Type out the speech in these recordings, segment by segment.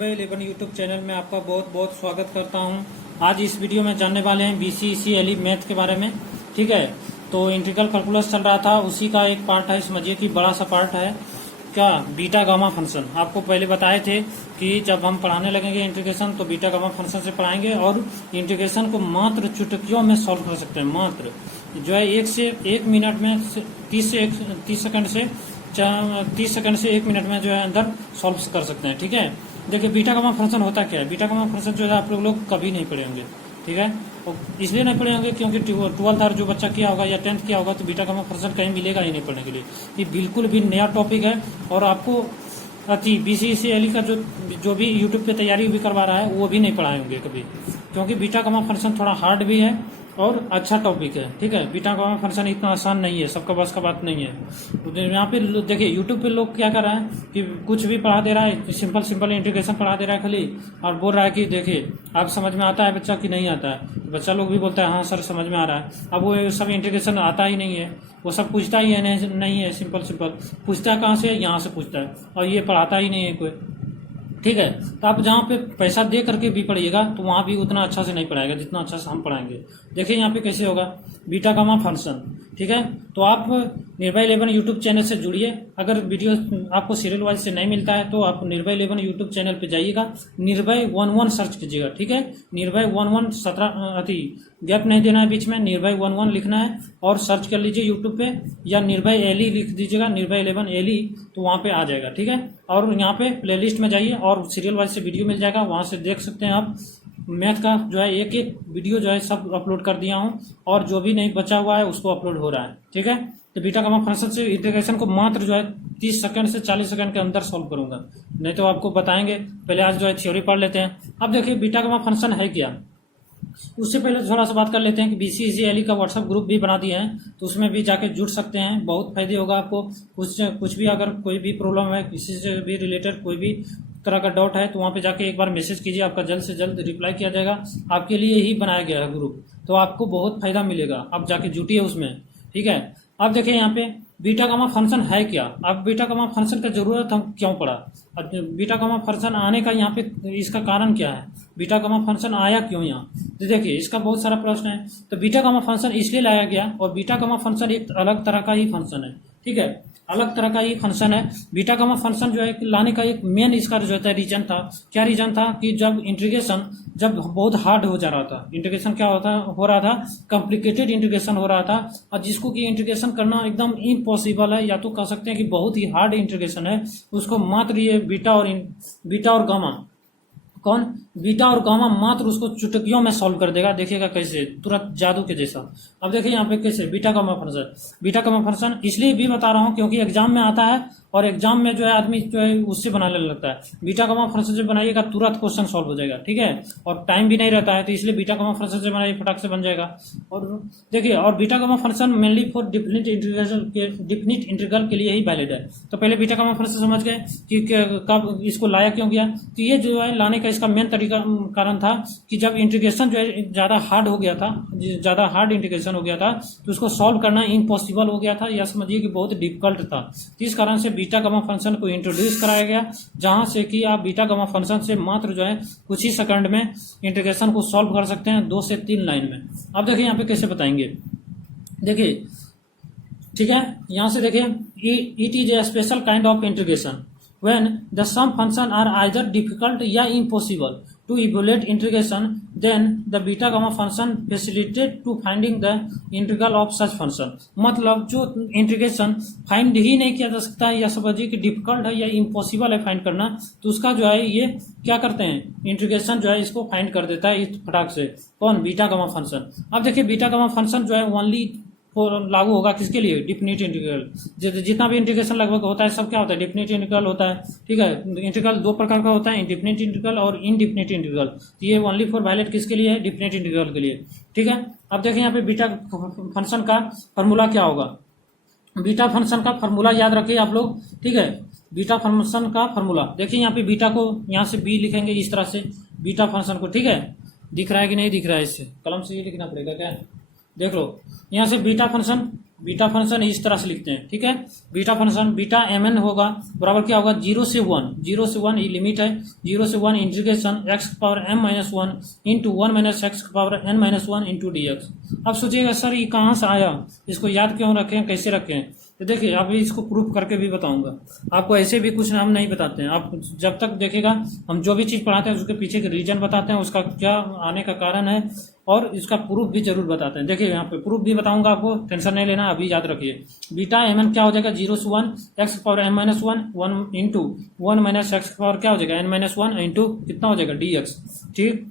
निर्भय 11 YouTube channel में आपका बहुत बहुत स्वागत करता हूं। आज इस वीडियो में जानने वाले हैं बीसीईसी मैथ के बारे में। ठीक है, तो इंटीग्रल कैलकुलस चल रहा था, उसी का एक पार्ट है, समझिए कि बड़ा सा पार्ट है क्या, बीटा गामा फंक्शन। आपको पहले बताए थे कि जब हम पढ़ाने लगेंगे इंटीग्रेशन तो बीटा गामा फंक्शन से पढ़ाएंगे और इंटीग्रेशन को मात्र चुटकियों में सॉल्व कर सकते हैं। मात्र जो है 1 मिनट में 30 सेकंड से 1 मिनट में जो है अंदर सॉल्व कर सकते हैं। ठीक है, देखिए बीटा गामा फंक्शन होता क्या है। बीटा गामा फंक्शन जो है आप लोग कभी नहीं पढ़े होंगे। ठीक है, और इसलिए नहीं पढ़े होंगे क्योंकि 12th जो बच्चा किया होगा या 10th किया होगा तो बीटा गामा फंक्शन कहीं मिलेगा ही नहीं पढ़ने के लिए। ये बिल्कुल भी नया टॉपिक है और आपको बीसीईसी का जो भी यूट्यूब पे तैयारी भी करवा रहा है वो भी नहीं पढ़ाए होंगे कभी, क्योंकि बीटा गामा फंक्शन थोड़ा हार्ड भी है और अच्छा टॉपिक है। ठीक है, बीटा गामा फंक्शन इतना आसान नहीं है, सबका बस का बात नहीं है। तो यहाँ पे देखिए यूट्यूब पे लोग क्या कर रहे हैं कि कुछ भी पढ़ा दे रहा है, सिंपल इंटीग्रेशन पढ़ा दे रहा है खाली, और बोल रहा है कि देखिए आप समझ में आता है बच्चा कि नहीं आता है। बच्चा लोग भी बोलता है हाँ सर समझ में आ रहा है। अब वो सब इंटीग्रेशन आता ही नहीं है, वो सब पूछता ही है नहीं है, सिंपल पूछता है कहाँ से, यहाँ से पूछता है, और ये पढ़ाता ही नहीं है कोई। ठीक है, तो आप जहाँ पे पैसा दे करके भी पढ़िएगा तो वहाँ भी उतना अच्छा से नहीं पढ़ाएगा जितना अच्छा से हम पढ़ाएंगे। देखिए यहाँ पे कैसे होगा बीटा गामा फंक्शन। ठीक है, तो आप निर्भय 11 यूट्यूब चैनल से जुड़िए। अगर वीडियो आपको सीरियल वाइज से नहीं मिलता है तो आप निर्भय 11 यूट्यूब चैनल पे जाइएगा, निर्भय 11 सर्च कीजिएगा। ठीक है, निर्भय 11 17 गैप नहीं देना है बीच में, निर्भय 11 लिखना है और सर्च कर लीजिए यूट्यूब पे, या निर्भय एली लिख दीजिएगा, निर्भय 11 एली, तो वहाँ पे आ जाएगा। ठीक है, और यहाँ पे प्लेलिस्ट में जाइए और सीरियल वाइज से वीडियो मिल जाएगा, वहाँ से देख सकते हैं आप। मैथ का जो है एक वीडियो जो है सब अपलोड कर दिया हूँ और जो भी नहीं बचा हुआ है उसको अपलोड हो रहा है। ठीक है, तो बीटा गामा फंक्शन से इंटीग्रेशन को मात्र जो है 30 सेकंड से 40 सेकंड के अंदर सॉल्व करूंगा, नहीं तो आपको बताएंगे। पहले आज जो है थ्योरी पढ़ लेते हैं। अब देखिए बीटा गामा फंक्शन है क्या, उससे पहले थोड़ा सा बात कर लेते हैं कि बीसीईसी का व्हाट्सएप ग्रुप भी बना दिए हैं, तो उसमें भी जाके जुड़ सकते हैं, बहुत फायदे होगा आपको। कुछ भी अगर कोई भी प्रॉब्लम है, किसी से भी रिलेटेड कोई भी तरह का डाउट है तो वहाँ पे जाके एक बार मैसेज कीजिए, आपका जल्द से जल्द रिप्लाई किया जाएगा। आपके लिए ही बनाया गया है ग्रुप, तो आपको बहुत फायदा मिलेगा, आप जाके जुटिए उसमें। ठीक है, अब देखिए यहाँ पे बीटा गामा फंक्शन है क्या। अब बीटा गामा फंक्शन का जरूरत हम क्यों पड़ा, अब बीटा गामा फंक्शन आने का यहाँ पे इसका कारण क्या है, बीटा गामा फंक्शन आया क्यों यहाँ, तो देखिए इसका बहुत सारा प्रश्न है। तो बीटा गामा फंक्शन इसलिए लाया गया, और बीटा गामा फंक्शन एक अलग तरह का ही फंक्शन है। ठीक है, अलग तरह का ही फंक्शन है। बीटा गामा फंक्शन जो है लाने का एक मेन इसका जो है रीजन था, क्या रीजन था कि जब इंटीग्रेशन जब बहुत हार्ड हो जा रहा था, इंटीग्रेशन क्या हो रहा था, कॉम्प्लिकेटेड इंटीग्रेशन हो रहा था, और जिसको कि इंटीग्रेशन करना एकदम इम्पॉसिबल है, या तो कह सकते हैं कि बहुत ही हार्ड इंटीग्रेशन है, उसको मात्र ये बीटा और गामा, कौन, बीटा और गामा मात्र उसको चुटकियों में सॉल्व कर देगा। देखिएगा कैसे, तुरंत जादू के जैसा। अब देखिए यहाँ पे कैसे बीटा गामा फंक्शन इसलिए भी बता रहा हूँ क्योंकि एग्जाम में आता है, और एग्जाम में जो है आदमी जो है उससे बनाने लगता है। बीटा गामा फंक्शन से बनाइएगा तुरंत क्वेश्चन सॉल्व हो जाएगा। ठीक है, और टाइम भी नहीं रहता है, तो इसलिए बीटा गामा फंक्शन से बनाइए, फटाक से बन जाएगा। और देखिए, और beta gamma function mainly for definite integral के लिए ही वैलिड है। तो पहले बीटा गामा फंक्शन समझ गए कि कब इसको लाया क्यों गया। तो ये जो है लाने का इसका मेन कारण था कि जब इंटीग्रेशन जो है ज्यादा हार्ड हो गया था, ज्यादा हार्ड इंटीग्रेशन हो गया था, तो उसको सॉल्व करना इम्पॉसिबल हो गया था, या समझिए कि बहुत डिफिकल्ट था। तो इस कारण से बीटा गामा फंक्शन को इंट्रोड्यूस कराया गया, जहां से कि आप बीटा गामा फंक्शन से मात्र जो है कुछ ही सेकंड में इंटीग्रेशन को सॉल्व कर सकते हैं, 2 से 3 लाइन में। अब देखिए यहाँ पे कैसे बताएंगे, देखिए ठीक है, यहाँ से देखिए, it is a special kind of integration when the sum function are either difficult या impossible to evaluate integration, then the beta gamma function facilitate to finding the integral of such function। मतलब जो integration find ही नहीं किया जा सकता, या समझिए कि डिफिकल्ट है या इम्पॉसिबल है फाइंड करना, तो उसका जो है ये क्या करते हैं, इंटीग्रेशन जो है इसको फाइंड कर देता है इस फटाक से, कौन, बीटा गामा फंक्शन। अब देखिए बीटा गामा फंक्शन जो है ओनली लागू होगा किसके लिए, डिफिनिट इंटीग्रल। जितना भी इंटीग्रेशन लगभग होता है सब क्या होता है, डिफिनिट इंटीग्रल होता है। ठीक है, इंटीग्रल 2 प्रकार का होता है, इंडिफिनिट इंटीग्रल और इनडिफिनिट इंटीग्रल। ये ओनली फॉर वैलिड किसके लिए है, डिफिनिट इंटीग्रल के लिए। ठीक है, अब देखिए यहाँ पे बीटा फंक्शन का फॉर्मूला क्या होगा। बीटा फंक्शन का फॉर्मूला याद रखिए आप लोग। ठीक है, बीटा फंक्शन का फॉर्मूला देखिए, यहाँ पे बीटा को यहाँ से बी लिखेंगे इस तरह से, बीटा फंक्शन को। ठीक है, दिख रहा है कि नहीं दिख रहा है, इससे कलम से ही लिखना पड़ेगा क्या, देख लो यहाँ से बीटा फंक्शन बीटा फंक्शन इस तरह से लिखते हैं, ठीक है। बीटा फंक्शन बीटा mn होगा बराबर क्या होगा 0 से 1 ये लिमिट है, 0 से 1 integration x power m minus 1 into 1 minus x power n minus 1 into D x. अब सोचिएगा सर ये कहाँ से आया, इसको याद क्यों रखें, कैसे रखें, तो देखिए अभी इसको प्रूफ करके भी बताऊंगा आपको। ऐसे भी कुछ हम नहीं बताते हैं, आप जब तक देखेगा हम जो भी चीज पढ़ाते हैं उसके पीछे के रीजन बताते हैं, उसका क्या आने का कारण है, और इसका प्रूफ भी जरूर बताते हैं। देखिए यहाँ पे प्रूफ भी बताऊंगा आपको, टेंशन नहीं लेना, अभी याद रखिए। बीटा mn क्या हो जाएगा 0 से 1 x power m minus 1 into 1 minus x power क्या हो जाएगा n माइनस 1 इंटू कितना हो जाएगा dx, ठीक।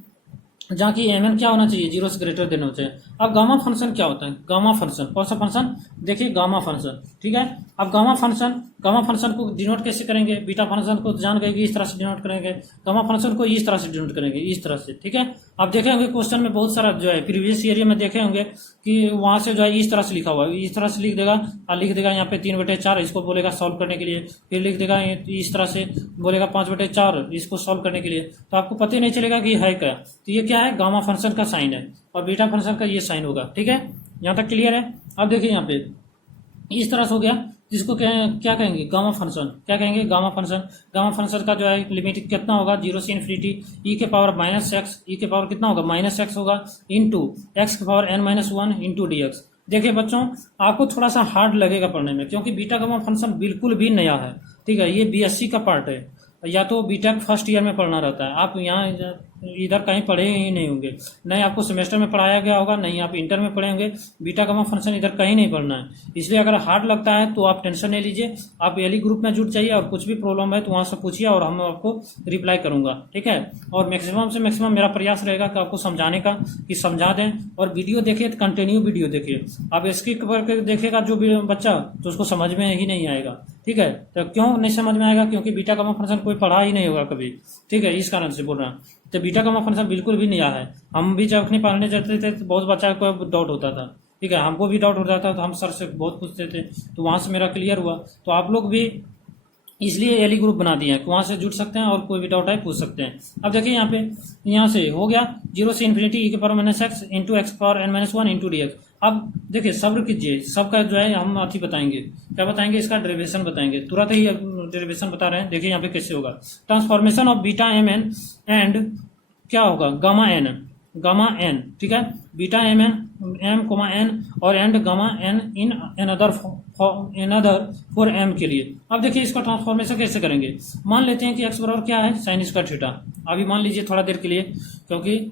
जहाँ की mn क्या होना चाहिए 0 से ग्रेटर देना चाहिए। अब गामा फंक्शन क्या होता है, गामा फंक्शन कौन सा फंक्शन, देखिए गामा फंक्शन, ठीक है। अब गामा फंक्शन को डिनोट कैसे करेंगे, बीटा फंक्शन को जान गए कि इस तरह से डिनोट करेंगे, गामा फंक्शन को इस तरह से डिनोट करेंगे, इस तरह से, ठीक है। आप देखे होंगे क्वेश्चन में बहुत सारा जो है प्रीवियस एरिया में देखे होंगे कि वहां से जो है इस तरह से लिखा हुआ है, इस तरह से लिख देगा और लिख देगा यहाँ पे 3/4 इसको बोलेगा सॉल्व करने के लिए, फिर लिख देगा इस तरह से बोलेगा 5/4 इसको सॉल्व करने के लिए, तो आपको पता ही नहीं चलेगा कि है क्या। तो ये क्या है, गामा फंक्शन का साइन है और बीटा फंक्शन का ये साइन होगा, ठीक है। यहाँ तक क्लियर है। अब देखिए यहाँ पे इस तरह से हो गया, जिसको क्या कहेंगे गामा फंक्शन, क्या कहेंगे गामा फंक्शन का जो है लिमिट कितना होगा 0 से इन्फिनिटी e के पावर माइनस एक्स, ई के पावर कितना होगा माइनस एक्स होगा इंटू एक्स के power n minus 1 into D x. देखिए बच्चों आपको थोड़ा सा हार्ड लगेगा पढ़ने में, क्योंकि बीटा गामा फंक्शन बिल्कुल भी नया है, ठीक है। ये बीएससी का पार्ट है, या तो बीटेक फर्स्ट ईयर में पढ़ना रहता है, आप यहाँ इधर कहीं पढ़े ही नहीं होंगे, नहीं आपको सेमेस्टर में पढ़ाया गया होगा, नहीं आप इंटर में पढ़े होंगे, बीटा गामा फंक्शन इधर कहीं नहीं पढ़ना है। इसलिए अगर हार्ड लगता है तो आप टेंशन नहीं लीजिए, आप एली ग्रुप में जुट जाइए और कुछ भी प्रॉब्लम है तो वहां से पूछिए और हम आपको रिप्लाई करूंगा, ठीक है। और मैक्सिमम से मैक्सिमम मेरा प्रयास रहेगा कि आपको समझाने का, कि समझा दें। और वीडियो देखिए तो कंटिन्यू वीडियो देखिए, आप स्किप करके देखेगा जो भी बच्चा तो उसको समझ में ही नहीं आएगा, ठीक है। तो क्यों नहीं समझ में आएगा, क्योंकि बीटा गामा फंक्शन कोई पढ़ा ही नहीं होगा कभी, ठीक है, इस कारण से बोल रहा हूँ। तो बीटा गामा फंक्शन बिल्कुल भी नया है, हम भी जब अपनी पढ़ने जाते थे तो बहुत बच्चा को डाउट होता था, ठीक है, हमको भी डाउट होता था तो हम सर से बहुत पूछते थे, तो वहां से मेरा क्लियर हुआ। तो आप लोग भी इसलिए एली ग्रुप बना दिया है, वहां से जुड़ सकते हैं और कोई भी डाउट है पूछ सकते हैं। अब देखिए यहाँ पे यहाँ से हो गया 0 से इन्फिनिटी e के power minus x into x power n minus 1 into D x. अब देखिए सब्र कीजिए, सबका जो है हम अथी बताएंगे, क्या बताएंगे, इसका डेरिवेशन बताएंगे, तुरंत ही डेरिवेशन बता रहे हैं। देखिए यहाँ पे कैसे होगा, transformation of beta mn and क्या होगा गामा n, ठीक है, बीटा mn m, n और and gamma n in another for m के लिए। अब देखिए इसका ट्रांसफॉर्मेशन कैसे करेंगे, मान लेते हैं कि x बराबर क्या है साइन स्क्वायर थीटा। अभी मान लीजिए थोड़ा देर के लिए, क्योंकि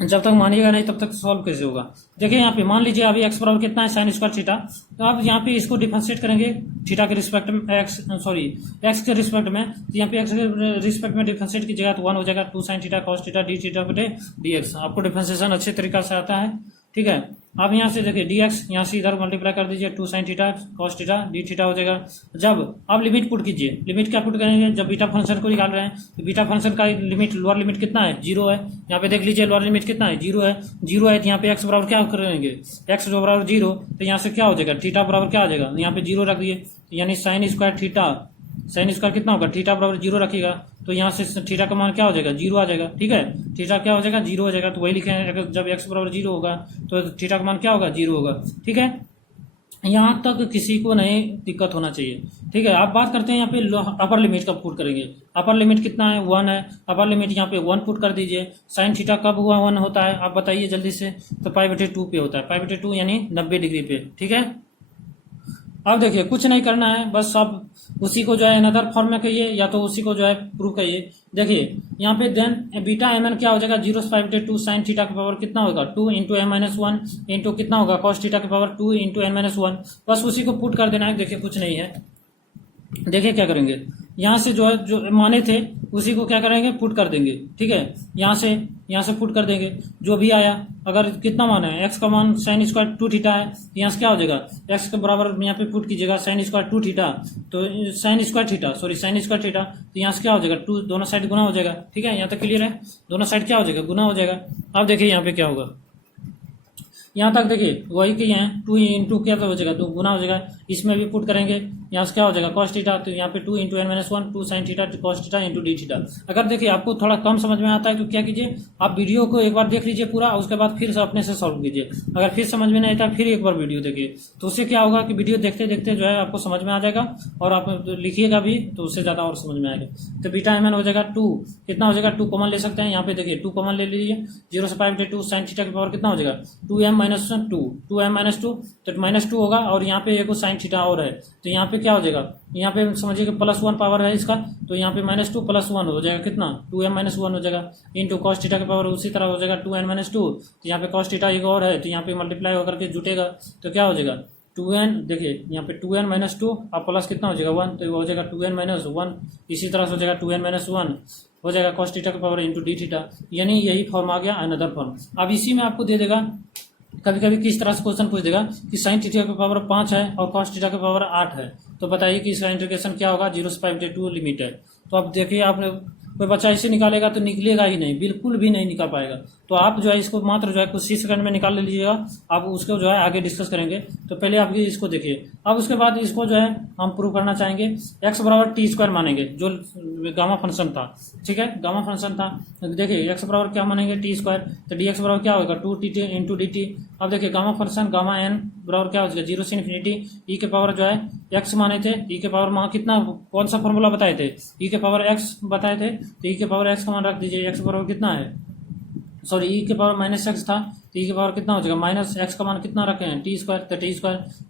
जब तक मानिएगा नहीं तब तक सॉल्व कैसे होगा। देखिए यहाँ पे मान लीजिए अभी x बराबर कितना है साइन स्क्वायर थीटा, तो अब यहाँ पे इसको डिफरेंशिएट करेंगे थीटा के रिस्पेक्ट में, x के रिस्पेक्ट में, तो यहाँ पे x के रिस्पेक्ट में डिफरेंशिएट कीजिएगा तो 1 हो जाएगा 2 sin theta cos theta D theta बटे dx। आपको डिफरेंशिएशन अच्छे तरीका से आता है, ठीक है। अब यहाँ से देखिए dx यहाँ से इधर मल्टीप्लाई कर दीजिए 2 sin theta cos theta D theta हो जाएगा। जब अब लिमिट पुट कीजिए, लिमिट क्या पुट करेंगे, जब बीटा फंक्शन को निकाल रहे हैं तो बीटा फंक्शन का लिमिट लोअर लिमिट कितना है 0 है, यहाँ पे देख लीजिए लोअर लिमिट कितना है 0 है, 0 है तो यहाँ पे x बराबर क्या करेंगे, x बराबर 0, तो यहाँ से क्या हो जाएगा थीटा बराबर क्या आ जाएगा, यहाँ पे 0 रख दिए, यानी sine square theta, sine square कितना होगा थीटा बराबर 0 रखिएगा तो यहाँ से थीटा का मान क्या हो जाएगा 0 आ जाएगा, ठीक है, थीटा क्या हो जाएगा 0 हो जाएगा। तो वही लिखे हैं, जब x बराबर 0 होगा तो थीटा का मान क्या होगा 0 होगा, ठीक है। यहाँ तक किसी को नहीं दिक्कत होना चाहिए, ठीक है। आप बात करते हैं यहाँ पे अपर लिमिट का पुट करेंगे, अपर लिमिट कितना है 1 है, अपर लिमिट यहाँ पे 1 पुट कर दीजिए। साइन थीटा कब हुआ 1 होता है आप बताइए जल्दी से, तो π/2 पे होता है, π/2 यानी 90 डिग्री पे, ठीक है। अब देखिए कुछ नहीं करना है, बस आप उसी को जो है अनदर फॉर्म में कहिए या तो उसी को जो है प्रूव कहिए। देखिए यहाँ पे देन बीटा mn क्या हो जाएगा 0 से π/2 साइन थीटा के पावर कितना होगा 2 इंटू m माइनस 1 इंटू कितना होगा कॉस थीटा के पावर 2 इंटू n माइनस 1, बस उसी को पुट कर देना है। देखिए कुछ नहीं है, देखिए क्या करेंगे, यहाँ से जो है जो माने थे उसी को क्या करेंगे पुट कर देंगे, ठीक है। यहाँ से पुट कर देंगे जो भी आया, अगर कितना मान है x का मान साइन स्क्वायर 2 थीटा है, यहाँ से क्या हो जाएगा x के बराबर यहाँ पे पुट कीजिएगा साइन स्क्वायर 2 थीटा, तो साइन स्क्वायर थीटा, तो यहाँ से क्या हो जाएगा 2 दोनों साइड गुना हो जाएगा, ठीक है। यहाँ तक क्लियर है, दोनों साइड क्या हो जाएगा गुना हो जाएगा। अब देखिए यहाँ पे क्या होगा, यहाँ तक देखिए वही के यहाँ 2 इंटू क्या हो जाएगा 2 गुना हो जाएगा, इसमें भी पुट करेंगे यहाँ से क्या हो जाएगा cos थीटा, तो यहाँ पे 2 into n minus 1 2 sine theta cos theta into D theta. अगर देखिए आपको थोड़ा कम समझ में आता है तो क्या कीजिए, आप वीडियो को एक बार देख लीजिए पूरा, उसके बाद फिर से अपने से सॉल्व कीजिए। अगर फिर समझ में नहीं आता फिर एक बार वीडियो देखिए, तो उससे क्या होगा कि वीडियो देखते देखते जो है आपको समझ में आ जाएगा, और आप लिखिएगा भी तो उससे ज़्यादा और समझ में आएगा। तो बीटा एम एन हो जाएगा 2, कितना हो जाएगा 2 कॉमन ले सकते हैं, यहाँ पे देखिए 2 कॉमन ले लीजिए, 0 से पाई 2 साइन थीटा की पावर कितना हो जाएगा 2m माइनस 2, 2m माइनस 2 तो माइनस 2 होगा, और यहाँ पे एक साइन थीटा और है, तो यहाँ पे क्या हो जाएगा, यहाँ पे समझिए कि +1 पावर है इसका, तो यहाँ पे -2 + 1 हो जाएगा कितना 2m माइनस 1 हो जाएगा, इंटू कॉस थीटा की पावर उसी तरह हो जाएगा 2n माइनस 2, तो यहाँ पे कॉस थीटा एक और है, तो यहाँ पे मल्टीप्लाई होकर के जुटेगा, तो क्या हो जाएगा 2n, देखिए यहाँ पे 2n माइनस 2 और प्लस कितना हो जाएगा 1, तो वो हो जाएगा 2n माइनस 1, इसी तरह से हो जाएगा 2n माइनस 1 हो जाएगा cos थीटा की पावर इंटू डी थीटा, यानी यही फॉर्म आ गया अनदर फॉर्म। अब इसी में आपको दे देगा, कभी कभी किस तरह से क्वेश्चन पूछ देगा कि साइन थीटा की पावर 5 है और cos थीटा की पावर 8 है, तो बताइए कि इसका इंटीग्रेशन क्या होगा, 0 से पाई 2 लिमिट है। तो अब देखिए आपने कोई बच्चा इसे निकालेगा तो निकलेगा ही नहीं, बिल्कुल भी नहीं निकाल पाएगा, तो आप जो है इसको मात्र जो है कुछ ही सेकंड में निकाल लीजिएगा, आप उसको जो है आगे डिस्कस करेंगे। तो पहले आप इसको देखिए, अब उसके बाद इसको जो है हम प्रूव करना चाहेंगे, x बराबर t² मानेंगे, जो गामा फंक्शन था, ठीक है गामा फंक्शन था, देखिए x बराबर क्या मानेंगे t², तो dx बराबर क्या होगा 2t इंटू डी टी। अब देखिए गामा फंक्शन गामा n बराबर क्या हो जाएगा 0 से इन्फिनिटी ई के पावर जो है x माने थे, ई के पावर वहाँ कितना कौन सा फॉर्मूला बताए थे, ई के पावर x बताए थे, तो ई के पावर x का मान रख दीजिए, x बराबर कितना है, सॉरी ई के पावर -x था, तो ई के पावर कितना हो जाएगा -x का मान कितना रखे हैं t², तो t²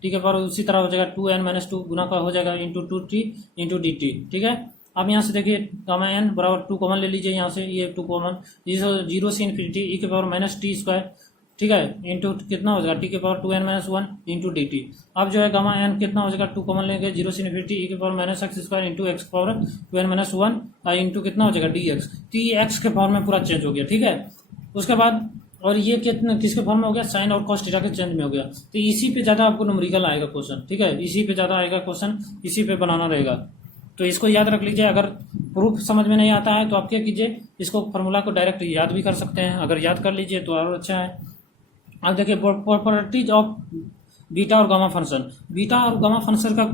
के पावर उसी तरह हो जाएगा 2n माइनस 2 गुना का हो जाएगा into 2t into D T, ठीक है। अब यहाँ से देखिए गामा n बराबर 2 कॉमन ले लीजिए, यहाँ से ये 2 कॉमन, 0 से इन्फिनिटी ई के पावर -t², ठीक है, इंटू कितना हो जाएगा टी के power 2n minus 1 into D T. अब जो है गामा n कितना हो जाएगा 2 कॉमन लेंगे, 0 से इन्फिनिटी ई के power -x² into x power 2n minus 1 into कितना हो जाएगा dx, तो ये x के फॉर्म में पूरा चेंज हो गया, ठीक है। उसके बाद और ये कितने किसके फॉर्म में हो गया, साइन और कॉस थीटा के चेंज में हो गया, तो इसी पे ज्यादा आपको न्यूमेरिकल आएगा क्वेश्चन, ठीक है, इसी पे ज्यादा आएगा क्वेश्चन, इसी पे बनाना रहेगा। तो इसको याद रख लीजिए, अगर प्रूफ समझ में नहीं आता है तो आप क्या कीजिए, इसको फार्मूला को डायरेक्ट याद भी कर सकते हैं, अगर याद कर लीजिए तो और अच्छा है। अब देखिए प्रॉपर्टीज ऑफ बीटा और गामा फंक्शन, बीटा और गामा फंक्शन का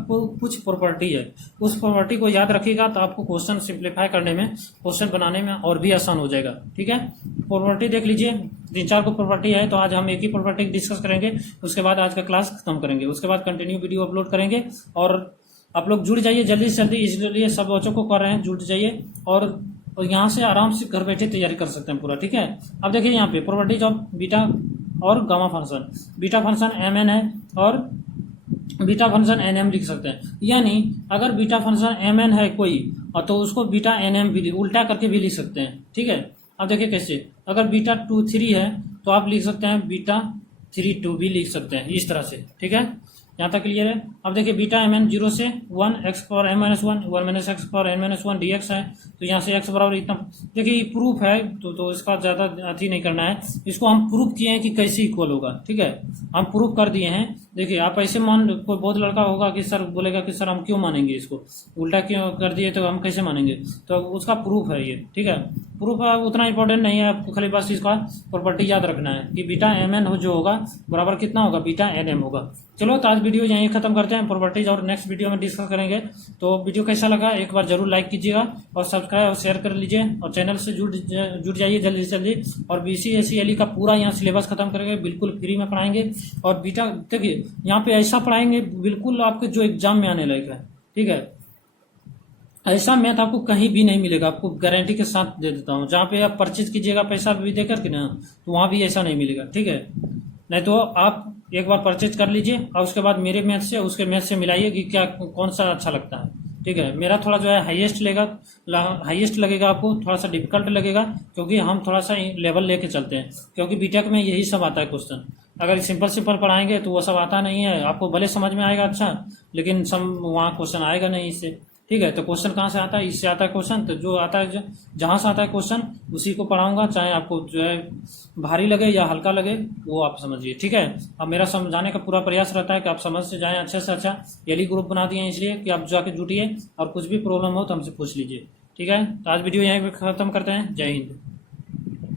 कुछ प्रॉपर्टी है, उस प्रॉपर्टी को याद रखिएगा तो आपको क्वेश्चन सिंप्लीफाई करने में, क्वेश्चन बनाने में और भी आसान हो जाएगा, ठीक है। प्रॉपर्टी देख लीजिए, 3-4 को प्रॉपर्टी है, तो आज हम एक ही प्रॉपर्टी डिस्कस करेंगे, उसके बाद आज का क्लास खत्म करेंगे, उसके बाद कंटिन्यू वीडियो अपलोड करेंगे। और आप लोग जुड़ जाइए जल्दी से जल्दी, इसलिए सब बच्चों को कर रहे हैं, जुड़ जाइए और यहाँ से आराम से घर बैठे तैयारी कर सकते हैं पूरा, ठीक है। अब देखिए यहाँ पे प्रॉपर्टीज ऑफ बीटा और gamma function, beta function mn है और बीटा फंक्शन nm लिख सकते हैं, यानी अगर बीटा फंक्शन mn है कोई और तो उसको बीटा nm भी उल्टा करके भी लिख सकते हैं, ठीक है। अब देखिए कैसे, अगर बीटा 2 3 है तो आप लिख सकते हैं बीटा 3 2 भी लिख सकते हैं, इस तरह से, ठीक है। यहाँ तक क्लियर है। अब देखिए बीटा mn 0 से 1 x power m minus 1 1 minus x power n minus 1 dx है, तो यहाँ से x बराबर इतना, देखिए ये प्रूफ है तो इसका ज़्यादा अथी नहीं करना है, इसको हम प्रूफ किए हैं कि कैसे इक्वल होगा, ठीक है, हम प्रूफ कर दिए हैं। देखिए आप ऐसे मान, कोई बहुत लड़का होगा कि सर बोलेगा कि सर हम क्यों मानेंगे इसको, उल्टा क्यों कर दिए तो हम कैसे मानेंगे, तो उसका प्रूफ है ये, ठीक है। प्रूफ उतना इंपॉर्टेंट नहीं है, आपको खाली बस इसका प्रॉपर्टी याद रखना है कि बीटा mn हो जो होगा बराबर कितना होगा बीटा nm होगा। चलो तो आज वीडियो यहीं खत्म करते हैं, प्रॉपर्टीज और नेक्स्ट वीडियो में डिस्कस करेंगे। तो वीडियो कैसा लगा एक बार जरूर लाइक कीजिएगा और सब्सक्राइब और शेयर कर लीजिए और चैनल से जुड़ जाइए जल्दी से जल्दी। और BCSE का पूरा यहाँ सिलेबस खत्म करेंगे, बिल्कुल फ्री में पढ़ाएंगे। और बीटा देखिए यहाँ पे ऐसा पढ़ाएंगे बिल्कुल आपके जो एग्जाम में आने लायक है, ठीक है। ऐसा मैथ आपको कहीं भी नहीं मिलेगा, आपको गारंटी के साथ दे देता हूँ। जहाँ पे आप परचेज कीजिएगा पैसा भी देकर के ना, तो वहाँ भी ऐसा नहीं मिलेगा, ठीक है। नहीं तो आप एक बार परचेज कर लीजिए और उसके बाद मेरे मैथ से उसके मैथ से मिलाइए कि क्या कौन सा अच्छा लगता है, ठीक है। मेरा थोड़ा जो है हाईएस्ट लगेगा आपको, थोड़ा सा डिफिकल्ट लगेगा क्योंकि हम थोड़ा सा लेवल लेके चलते हैं, क्योंकि बीटेक में यही सब आता है क्वेश्चन। अगर सिंपल पढ़ाएंगे तो वो सब आता नहीं है, आपको भले समझ में आएगा अच्छा, लेकिन वहाँ क्वेश्चन आएगा नहीं इससे, ठीक है। तो क्वेश्चन कहाँ से आता है, इससे आता है क्वेश्चन। तो जो आता है जहाँ से आता है क्वेश्चन उसी को पढ़ाऊंगा, चाहे आपको जो है भारी लगे या हल्का लगे वो आप समझिए, ठीक है। अब मेरा समझाने का पूरा प्रयास रहता है कि आप समझ से जाएं अच्छे से अच्छा। एली ग्रुप बना दिए इसलिए कि आप जाके जुटिए और कुछ भी प्रॉब्लम हो तो हमसे पूछ लीजिए, ठीक है। तो आज वीडियो यहीं पे खत्म करते हैं। जय हिंद।